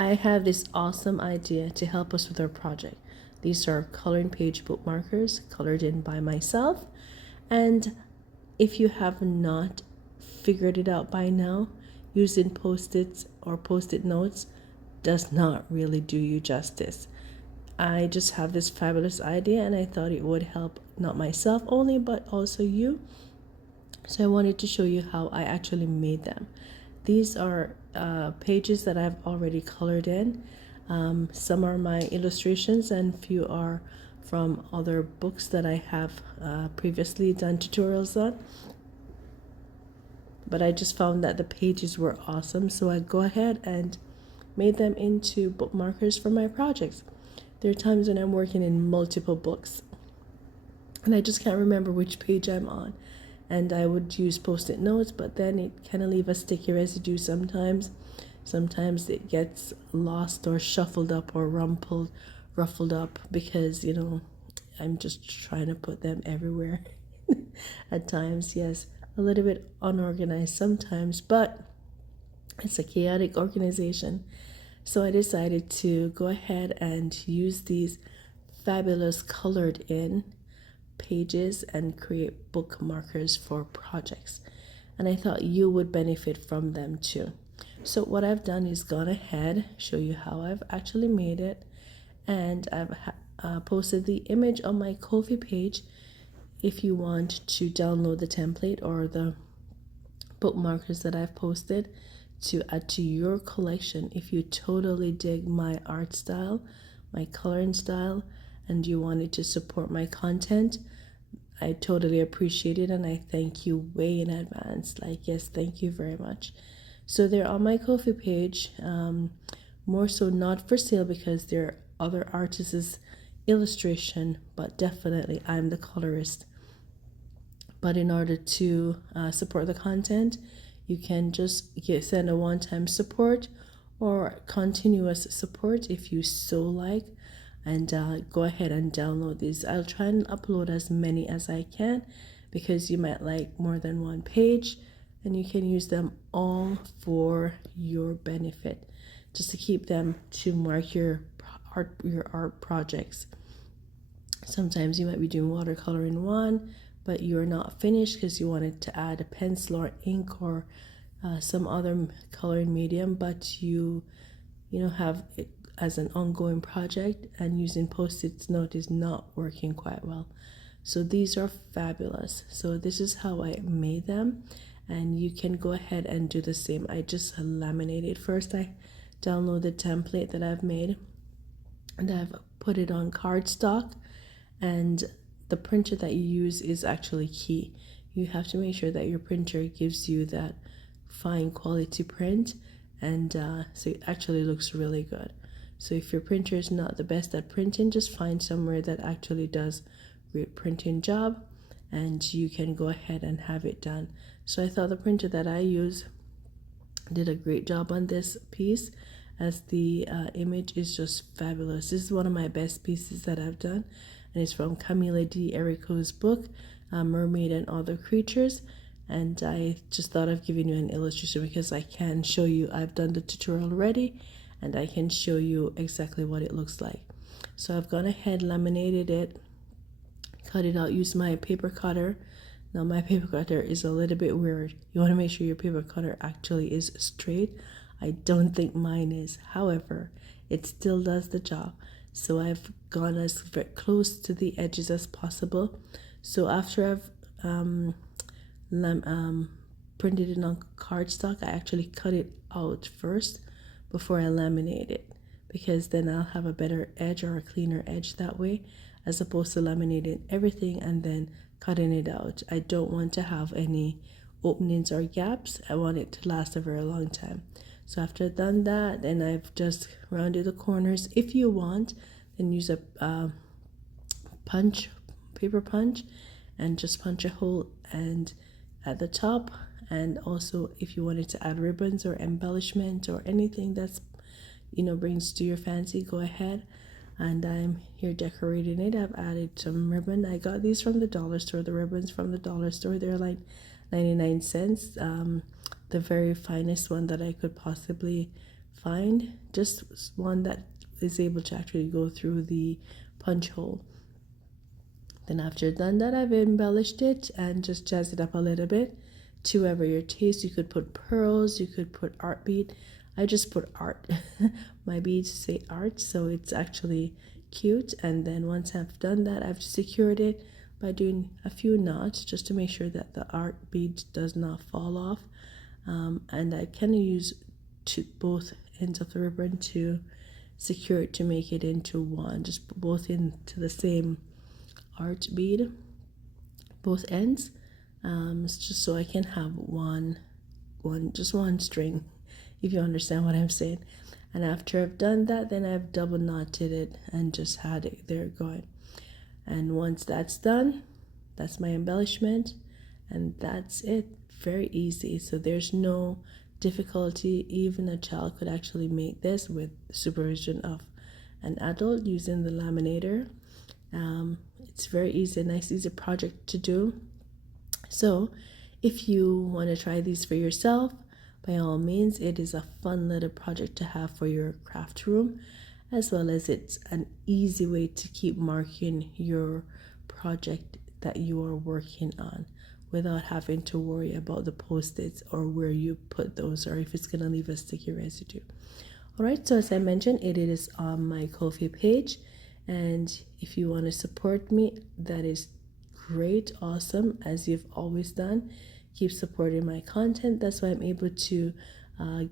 I have this awesome idea to help us with our project. These are coloring page bookmarkers colored in by myself. And if you have not figured it out by now, using post-its or post-it notes does not really do you justice. I just have this fabulous idea and I thought it would help not myself only but also you. So I wanted to show you how I actually made them. These are pages that I've already colored in. Some are my illustrations and few are from other books that I have previously done tutorials on. But I just found that the pages were awesome, so I go ahead and made them into bookmarkers for my projects. There are times when I'm working in multiple books and I just can't remember which page I'm on. And I would use post-it notes, but then it kind of leave a sticky residue sometimes. Sometimes it gets lost or shuffled up or ruffled up because, I'm just trying to put them everywhere. At times, yes, a little bit unorganized sometimes, but it's a chaotic organization. So I decided to go ahead and use these fabulous colored in pages and create bookmarkers for projects, and I thought you would benefit from them too. So what I've done is gone ahead, show you how I've actually made it, and I've posted the image on my Kofi page if you want to download the template or the bookmarkers that I've posted to add to your collection. If you totally dig my art style, my coloring style, and you wanted to support my content, I totally appreciate it and I thank you way in advance. Like, yes, thank you very much. So they're on my Kofi page, more so not for sale because they're other artists' illustration, but definitely I'm the colorist. But in order to support the content, you can just send a one-time support or continuous support if you so like, and go ahead and download these. I'll try and upload as many as I can because you might like more than one page and you can use them all for your benefit, just to keep them to mark your art projects. Sometimes you might be doing watercolor in one but you're not finished because you wanted to add a pencil or ink or some other coloring medium, but you have it as an ongoing project and using post-it note is not working quite well. So these are fabulous. So this is how I made them, and you can go ahead and do the same. I just laminated first. I download the template that I've made and I've put it on cardstock, and the printer that you use is actually key. You have to make sure that your printer gives you that fine quality print, and so it actually looks really good. So if your printer is not the best at printing, just find somewhere that actually does great printing job and you can go ahead and have it done. So I thought the printer that I use did a great job on this piece, as the image is just fabulous. This is one of my best pieces that I've done, and it's from Camila D. Erico's book, Mermaid and Other Creatures. And I just thought of giving you an illustration because I can show you, I've done the tutorial already and I can show you exactly what it looks like. So I've gone ahead, laminated it, cut it out, used my paper cutter. Now my paper cutter is a little bit weird. You want to make sure your paper cutter actually is straight. I don't think mine is. However, it still does the job. So I've gone as close to the edges as possible. So after I've printed it on cardstock, I actually cut it out first before I laminate it, because then I'll have a better edge or a cleaner edge that way, as opposed to laminating everything and then cutting it out. I don't want to have any openings or gaps. I want it to last a very long time. So after I've done that, then I've just rounded the corners. If you want, then use a paper punch, and just punch a hole and at the top. And also if you wanted to add ribbons or embellishment or anything that's brings to your fancy, go ahead. And I'm here decorating it. I've added some ribbon. I got these from the dollar store, the ribbons from the dollar store. They're like 99 cents, the very finest one that I could possibly find just one that is able to actually go through the punch hole. Then after done that, I've embellished it and just jazzed it up a little bit to whatever your taste. You could put pearls, you could put art bead. I just put art. My beads say art, so it's actually cute. And then once I've done that, I've secured it by doing a few knots just to make sure that the art bead does not fall off. And I kind of use both ends of the ribbon to secure it to make it into one, just both into the same art bead, both ends. It's just so I can have just one string, if you understand what I'm saying. And after I've done that, then I've double knotted it and just had it there going. And once that's done, that's my embellishment, and that's it. Very easy. So there's no difficulty. Even a child could actually make this with supervision of an adult using the laminator. It's very easy, a nice easy project to do. So if you want to try these for yourself, by all means, it is a fun little project to have for your craft room, as well as it's an easy way to keep marking your project that you are working on without having to worry about the post-its or where you put those, or if it's going to leave a sticky residue. All right, so as I mentioned, it is on my Kofi page, and if you want to support me, that is great, awesome, as you've always done. Keep supporting my content. That's why I'm able to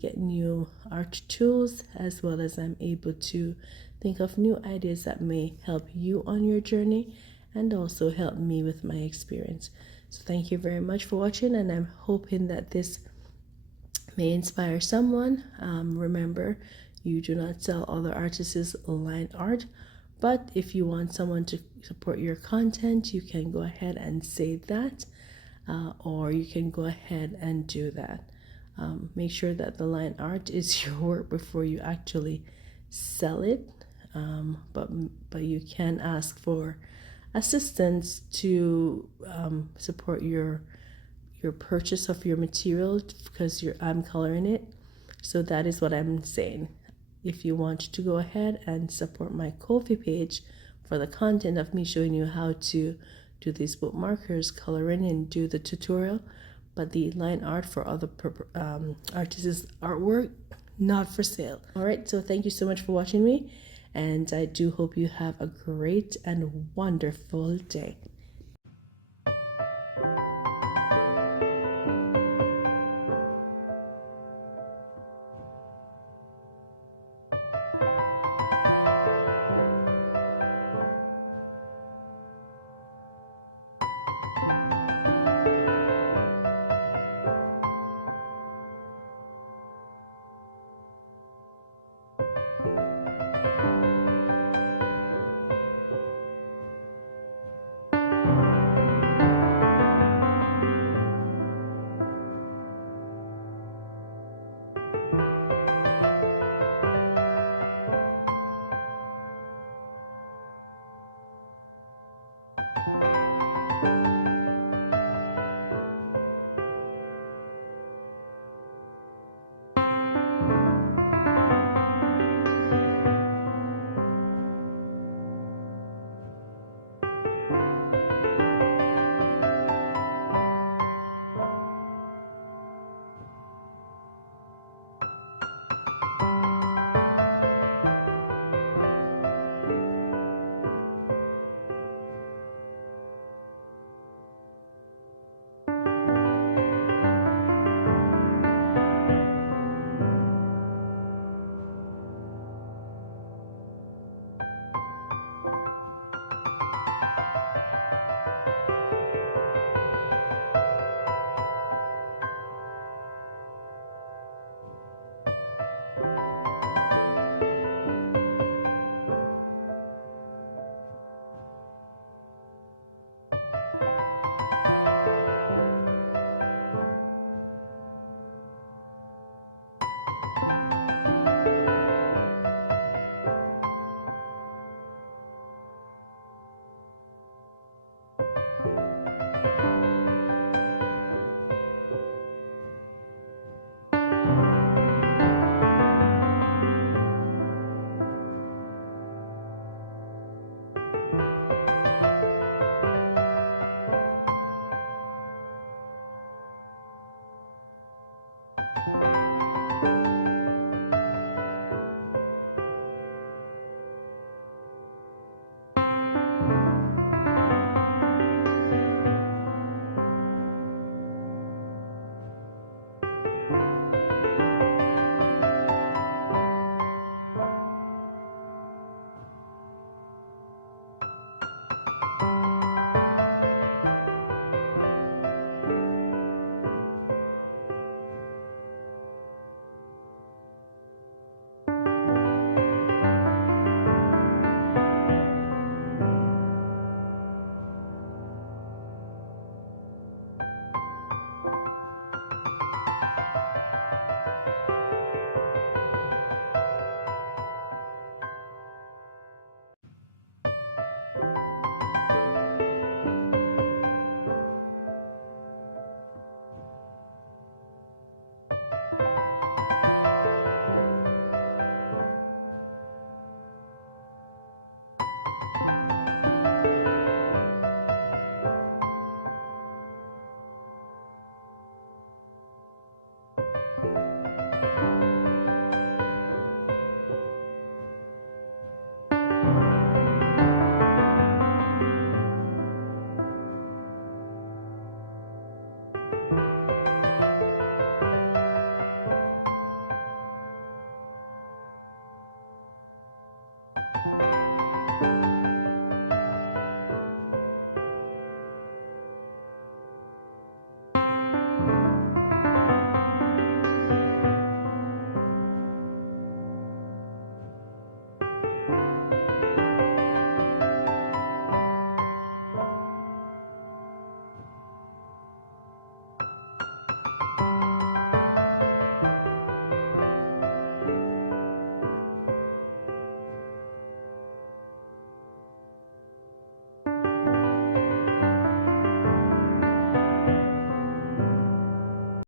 get new art tools, as well as I'm able to think of new ideas that may help you on your journey and also help me with my experience. So thank you very much for watching, and I'm hoping that this may inspire someone. Remember, you do not sell other artists' line art, but if you want someone to support your content, you can go ahead and say that, or you can go ahead and do that. Make sure that the line art is your work before you actually sell it, but you can ask for assistance to support your purchase of your material, because I'm coloring it. So that is what I'm saying. If you want to go ahead and support my Kofi page for the content of me showing you how to do these book markers, coloring, and do the tutorial, but the line art for other artists' artwork, not for sale. All right, so thank you so much for watching me, and I do hope you have a great and wonderful day.